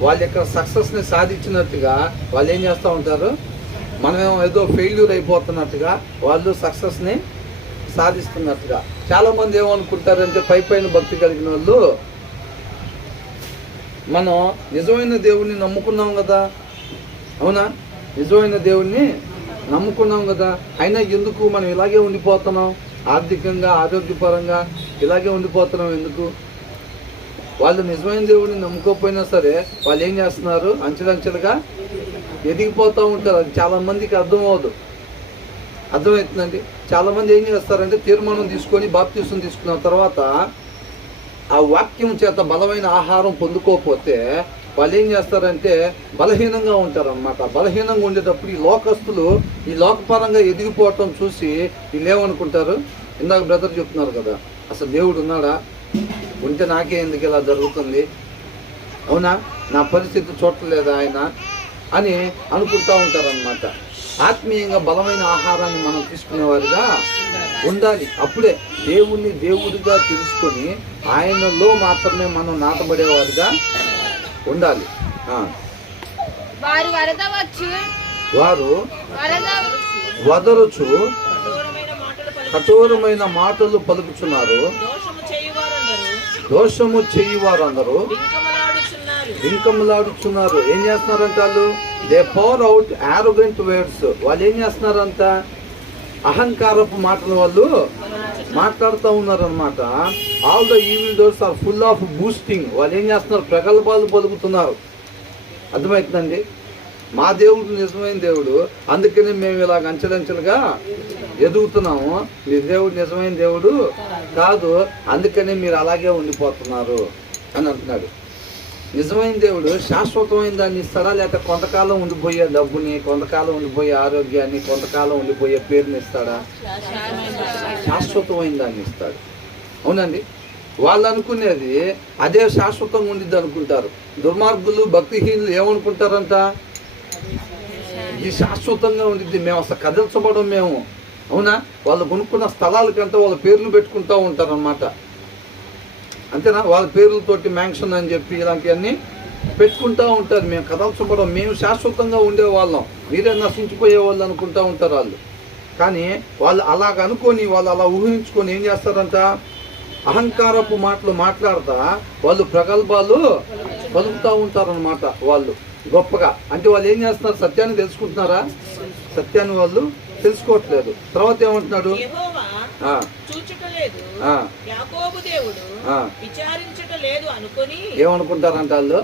వాళ్ళ యొక్క సక్సెస్ని సాధించినట్టుగా వాళ్ళు ఏం చేస్తూ ఉంటారు? మనమేమో ఏదో ఫెయిల్యూర్ అయిపోతున్నట్టుగా వాళ్ళు సక్సెస్ని సాధిస్తున్నట్టుగా. చాలామంది ఏమనుకుంటారంటే పై పైన భక్తి కలిగిన వాళ్ళు మనం నిజమైన దేవుణ్ణి నమ్ముకున్నాం కదా. అవునా? నిజమైన దేవుణ్ణి నమ్ముకున్నాం కదా. అయినా ఎందుకు మనం ఇలాగే ఉండిపోతున్నాం? ఆర్థికంగా ఆరోగ్యపరంగా ఇలాగే ఉండిపోతున్నాం ఎందుకు? వాళ్ళు నిజమైన దేవుడిని నమ్ముకోకపోయినా సరే వాళ్ళు ఏం చేస్తున్నారు? అంచెలంచెలుగా ఎదిగిపోతూ ఉంటారు. అది చాలామందికి అర్థం అవ్వదు అర్థమవుతుందండి? చాలామంది ఏం చేస్తారంటే తీర్మానం తీసుకొని బాప్తీసం తీసుకున్న తర్వాత ఆ వాక్యం చేత బలమైన ఆహారం పొందుకోకపోతే వాళ్ళు ఏం చేస్తారంటే బలహీనంగా ఉంటారనమాట బలహీనంగా ఉండేటప్పుడు ఈ లోకస్తులు ఈ లోకపరంగా ఎదిగిపోవటం చూసి వీళ్ళు ఏమనుకుంటారు? ఇందాక బ్రదర్ చెప్తున్నారు కదా అసలు దేవుడు ఉన్నాడా? ఉంటే నాకే ఎందుకు ఇలా జరుగుతుంది? అవునా? నా పరిస్థితి చూడలేదా ఆయన? అని అనుకుంటా ఉంటారనమాట ఆత్మీయంగా బలమైన ఆహారాన్ని మనం తీసుకునేవారుగా ఉండాలి. అప్పుడే దేవుణ్ణి దేవుడిగా తెలుసుకొని ఆయనలో మాత్రమే మనం నాటబడేవారుగా ఉండాలి. వారు వరద వచ్చు వారు వదరుచు కఠోరమైన మాటలు పలుకుచున్నారు. దోషము చెయ్యి వారందరూ బింకమలాడుచున్నారు బింకములాడుచున్నారు ఏం చేస్తున్నారంట వాళ్ళు? They pour out arrogant words వాళ్ళు ఏం చేస్తున్నారంట? అహంకారపు మాటల వాళ్ళు మాట్లాడుతూ ఉన్నారనమాట all the evil doers are full of boasting వాళ్ళు ఏం చేస్తున్నారు? ప్రగల్భాలు పలుకుతున్నారు. అర్థమవుతుందండి? మా దేవుడు నిజమైన దేవుడు. అందుకని మేము ఇలాగ అంచెలంచెలుగా ఎదుగుతున్నాము. మీ దేవుడు నిజమైన దేవుడు కాదు. అందుకని మీరు అలాగే ఉండిపోతున్నారు అని అంటున్నాడు. నిజమైన దేవుడు శాశ్వతమైన దాన్ని ఇస్తాడా? లేకపోతే కొంతకాలం ఉండిపోయే డబ్బుని కొంతకాలం ఉండిపోయే ఆరోగ్యాన్ని కొంతకాలం ఉండిపోయే పేరుని ఇస్తాడా? శాశ్వతమైన దాన్ని ఇస్తాడు. అవునండి? వాళ్ళు అనుకునేది అదే శాశ్వతంగా ఉండిద్ది అనుకుంటారు. దుర్మార్గులు భక్తిహీనులు ఏమనుకుంటారంట? ఇది శాశ్వతంగా ఉండిద్ది. మేము అసలు కదల్చబడం మేము. అవునా? వాళ్ళు కొనుక్కున్న స్థలాలకంతా వాళ్ళ పేర్లు పెట్టుకుంటూ ఉంటారనమాట అంతేనా? వాళ్ళ పేర్లతోటి మ్యాంక్షన్ అని చెప్పి ఇలాంటివన్నీ పెట్టుకుంటూ ఉంటారు. మేము కదల్చబడం మేము శాశ్వతంగా ఉండేవాళ్ళం. మీరే నశించిపోయే వాళ్ళు అనుకుంటూ ఉంటారు వాళ్ళు. కానీ వాళ్ళు అలాగ అనుకొని వాళ్ళు అలా ఊహించుకొని ఏం చేస్తారంట? అహంకారపు మాటలు మాట్లాడతా వాళ్ళు ప్రగల్భాలు పలుకుతూ ఉంటారనమాట వాళ్ళు గొప్పగా. అంటే వాళ్ళు ఏం చేస్తున్నారు? సత్యాన్ని తెలుసుకుంటున్నారా? సత్యాన్ని వాళ్ళు తెలుసుకోవట్లేదు. తర్వాత ఏమంటున్నాడు? ఏమనుకుంటారంట వాళ్ళు?